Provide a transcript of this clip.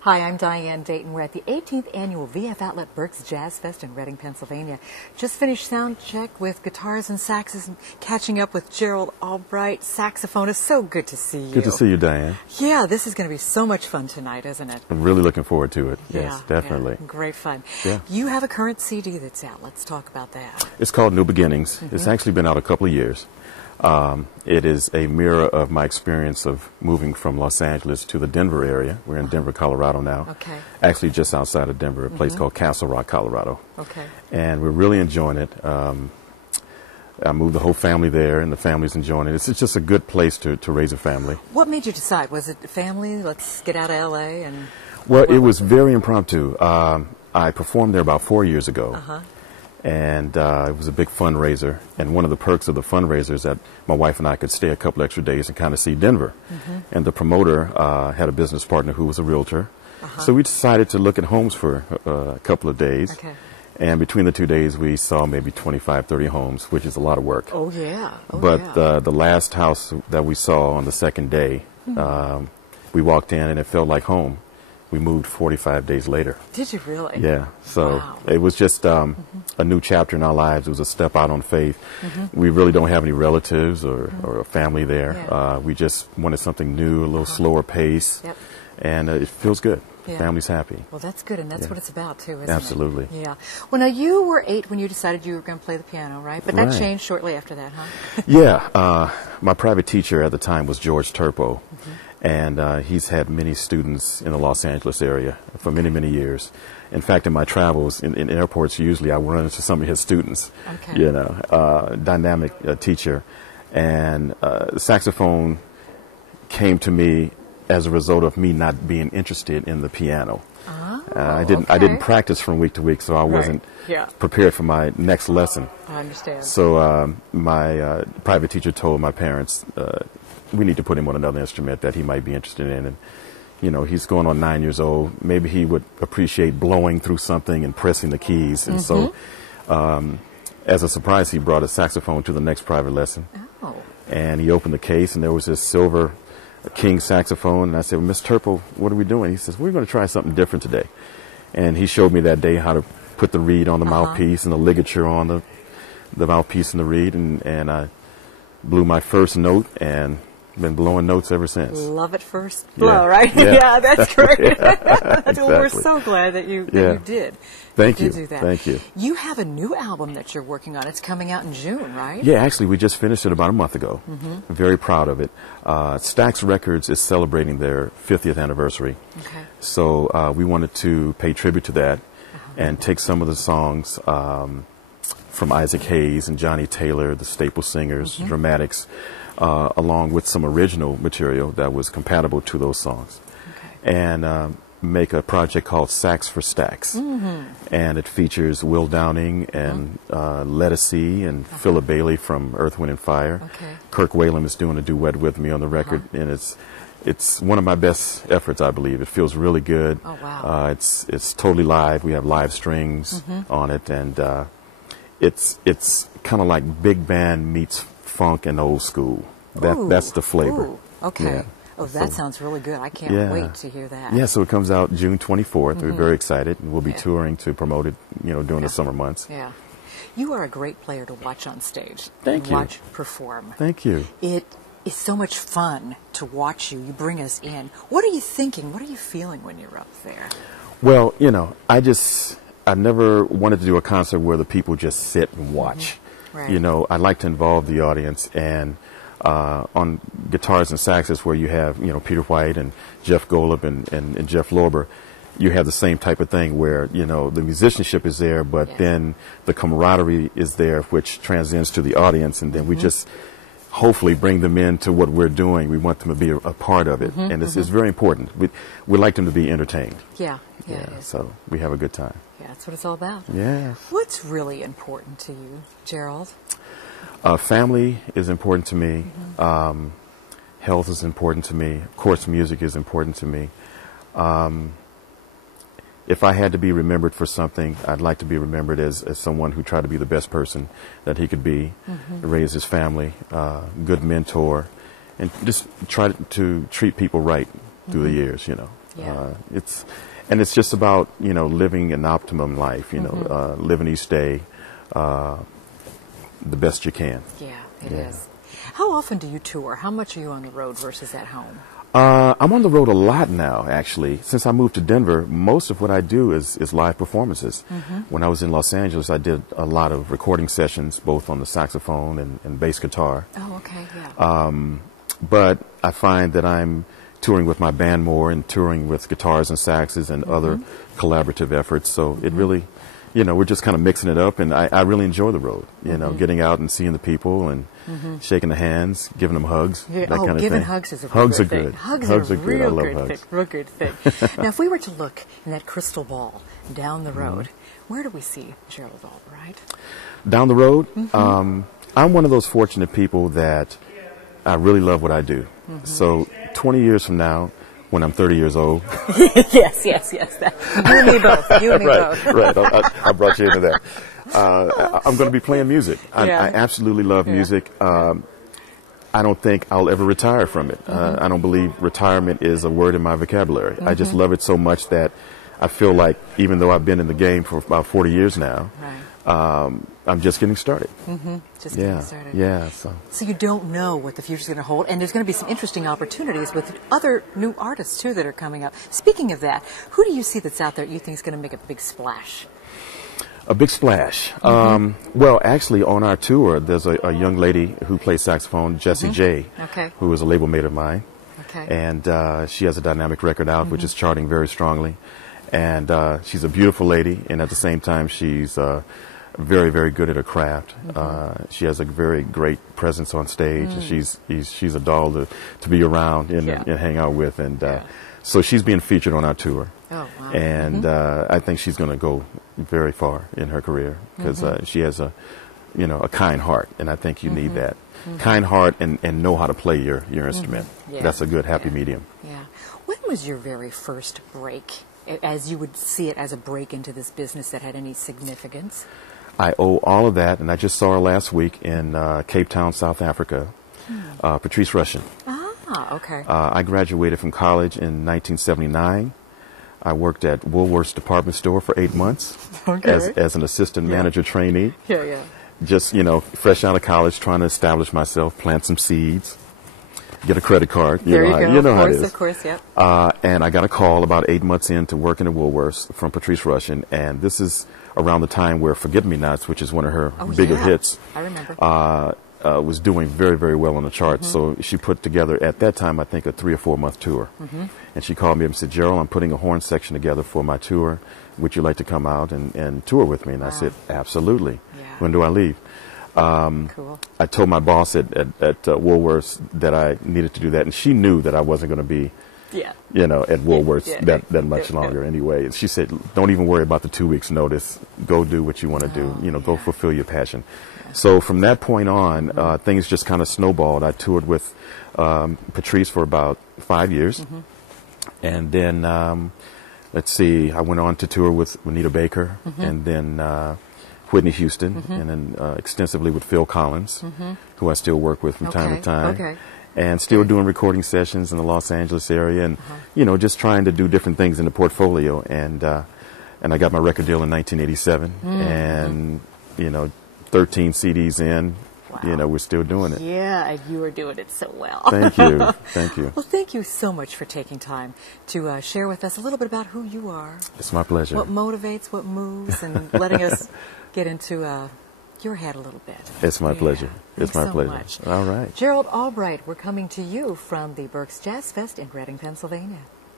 Hi, I'm Diane Dayton. We're at the 18th annual VF Outlet Berks Jazz Fest in Reading, Pennsylvania. Just finished sound check with guitars and saxes, and catching up with Gerald Albright, saxophonist. So good to see you. Good to see you, Diane. Yeah, this is going to be so much fun tonight, isn't it? I'm really looking forward to it. Yeah, yes, definitely. Yeah, great fun. Yeah. You have a current CD that's out. Let's talk about that. It's called New Beginnings. It's actually been out a couple of years. It is a mirror of my experience of moving from Los Angeles to the Denver area. We're in Denver, Colorado now. Okay. Actually just outside of Denver, a place called Castle Rock, Colorado. Okay. And we're really enjoying it. I moved the whole family there, and the family's enjoying it. It's just a good place to raise a family. What made you decide? Was it family? Let's get out of L.A. and... Well, it was very impromptu. I performed there about 4 years ago. And it was a big fundraiser. And one of the perks of the fundraiser is that my wife and I could stay a couple extra days and kind of see Denver. And the promoter had a business partner who was a realtor. So we decided to look at homes for a couple of days. Okay. And between the 2 days, we saw maybe 25, 30 homes, which is a lot of work. Oh, yeah. Oh, but yeah. The last house that we saw on the second day, we walked in and it felt like home. We moved 45 days later. Did you really? Yeah. So wow. It was just a new chapter in our lives. It was a step out on faith. We really don't have any relatives or a family there. Yeah. We just wanted something new, a little slower pace. Yep. And it feels good. Yeah. Family's happy. Well, that's good, and that's what it's about, too, isn't Absolutely. it? Yeah. Well, now, you were 8 when you decided you were going to play the piano, right? But that Right. changed shortly after that, huh? Yeah. My private teacher at the time was George Turpo. And he's had many students in the Los Angeles area for many, many years. In fact, in my travels in airports, usually I run into some of his students. Okay. You know, dynamic teacher. And saxophone came to me as a result of me not being interested in the piano. I didn't practice from week to week, so I wasn't prepared for my next lesson. I understand. So my private teacher told my parents, we need to put him on another instrument that he might be interested in. And, you know, he's going on 9 years old. Maybe he would appreciate blowing through something and pressing the keys. And so, as a surprise, he brought a saxophone to the next private lesson. Oh. And he opened the case, and there was this silver king saxophone. And I said, well, Miss Turpo, what are we doing? He says, we're going to try something different today. And he showed me that day how to put the reed on the mouthpiece and the ligature on the mouthpiece and the reed. And I blew my first note and been blowing notes ever since. Love at first blow, Yeah. right? Yeah. Yeah, that's great. Exactly. Well, we're so glad that you did. Thank you. Do that. Thank you. You have a new album that you're working on. It's coming out in June, right? Yeah, actually, we just finished it about a month ago. Very proud of it. Stax Records is celebrating their 50th anniversary. Okay. So we wanted to pay tribute to that and take some of the songs from Isaac Hayes and Johnny Taylor, the Staple Singers, Dramatics, along with some original material that was compatible to those songs. Okay. And make a project called Sax for Stax. And it features Will Downing and Lettucey and Philip Bailey from Earth, Wind and Fire. Okay. Kirk Whalum is doing a duet with me on the record, and it's one of my best efforts, I believe. It feels really good. Oh, wow. It's totally live. We have live strings on it, and it's kind of like big band meets funk and old school. That's the flavor. Ooh, okay. Yeah. Oh, that So- sounds really good. I can't wait to hear that. Yeah, so it comes out June 24th. We're very excited, and we'll be touring to promote it, during the summer months. Yeah. You are a great player to watch on stage. Thank you. Watch perform. Thank you. It is so much fun to watch you. You bring us in. What are you thinking? What are you feeling when you're up there? Well, I never wanted to do a concert where the people just sit and watch. Right. I like to involve the audience, and on guitars and saxes where you have, Peter White and Jeff Golub and Jeff Lorber, you have the same type of thing where, the musicianship is there, but then the camaraderie is there, which transcends to the audience, and then we just hopefully bring them into what we're doing. We want them to be a part of it, and it's very important. We like them to be entertained. Yeah, it is. So we have a good time. Yeah, that's what it's all about. Yeah. What's really important to you, Gerald? Family is important to me. Health is important to me. Of course, music is important to me. If I had to be remembered for something, I'd like to be remembered as someone who tried to be the best person that he could be, raise his family, good mentor, and just try to treat people right through the years, Yeah. It's just about, living an optimum life, living each day the best you can. Yeah, it is. How often do you tour? How much are you on the road versus at home? I'm on the road a lot now, actually. Since I moved to Denver, most of what I do is live performances. When I was in Los Angeles, I did a lot of recording sessions, both on the saxophone and bass guitar. Oh, okay, yeah. But I find that I'm touring with my band more and touring with guitars and saxes and other collaborative efforts. So it really, we're just kind of mixing it up, and I really enjoy the road, getting out and seeing the people and shaking the hands, giving them hugs, that kind of giving thing. hugs is a Hugs good are thing. good. Hugs Hugs are are good. I real love good hugs. thing. Real good thing. Now, if we were to look in that crystal ball down the road, where do we see Gerald Albright? Down the road, I'm one of those fortunate people that I really love what I do. So 20 years from now, when I'm 30 years old. Yes. That, you and me both. You and me both. Right. I brought you into that. I'm going to be playing music. I absolutely love music. I don't think I'll ever retire from it. I don't believe retirement is a word in my vocabulary. I just love it so much that I feel like even though I've been in the game for about 40 years now, I'm just getting started. Just getting started. Yeah. So you don't know what the future's going to hold, and there's going to be some interesting opportunities with other new artists too that are coming up. Speaking of that, who do you see that's out there that you think is going to make a big splash? A big splash. Well, actually, on our tour, there's a young lady who plays saxophone, Jessie J, who is a label mate of mine. And she has a dynamic record out, which is charting very strongly. And she's a beautiful lady, and at the same time, she's very, very good at her craft. She has a very great presence on stage, and she's a doll to be around and hang out with. And so she's being featured on our tour. Oh, wow. And I think she's going to go very far in her career because she has a kind heart, and I think you need that. Kind heart and know how to play your instrument. That's a good happy medium. Yeah. When was your very first break, as you would see it, as a break into this business that had any significance? I owe all of that, and I just saw her last week in Cape Town, South Africa, Patrice Rushen. Ah, okay. I graduated from college in 1979. I worked at Woolworth's department store for 8 months as an assistant manager trainee. Just, fresh out of college, trying to establish myself, plant some seeds, get a credit card. You know how it is. Of course, yeah. And I got a call about 8 months into working at Woolworths from Patrice Rushen, and this is around the time where Forget Me Nots, which is one of her bigger hits, I remember. Was doing very, very well on the charts. So she put together, at that time, I think, a 3 or 4 month tour. And she called me up and said, Gerald, I'm putting a horn section together for my tour. Would you like to come out and tour with me? And I said, absolutely. When do I leave? Cool. I told my boss at Woolworths that I needed to do that. And she knew that I wasn't going to be at Woolworths that much longer anyway. And she said, don't even worry about the 2 weeks notice. Go do what you want to do. Go fulfill your passion. So from that point on, things just kind of snowballed. I toured with Patrice for about 5 years. And then, I went on to tour with Anita Baker and then Whitney Houston and then extensively with Phil Collins, who I still work with from time to time. And still doing recording sessions in the Los Angeles area and, just trying to do different things in the portfolio. And I got my record deal in 1987 and, 13 CDs in, we're still doing it. Yeah, and you are doing it so well. Thank you. Thank you. Well, thank you so much for taking time to share with us a little bit about who you are. It's my pleasure. What motivates, what moves, and letting us get into your head a little bit. It's my pleasure. It's my pleasure. Much. All right. Gerald Albright, we're coming to you from the Berks Jazz Fest in Reading, Pennsylvania.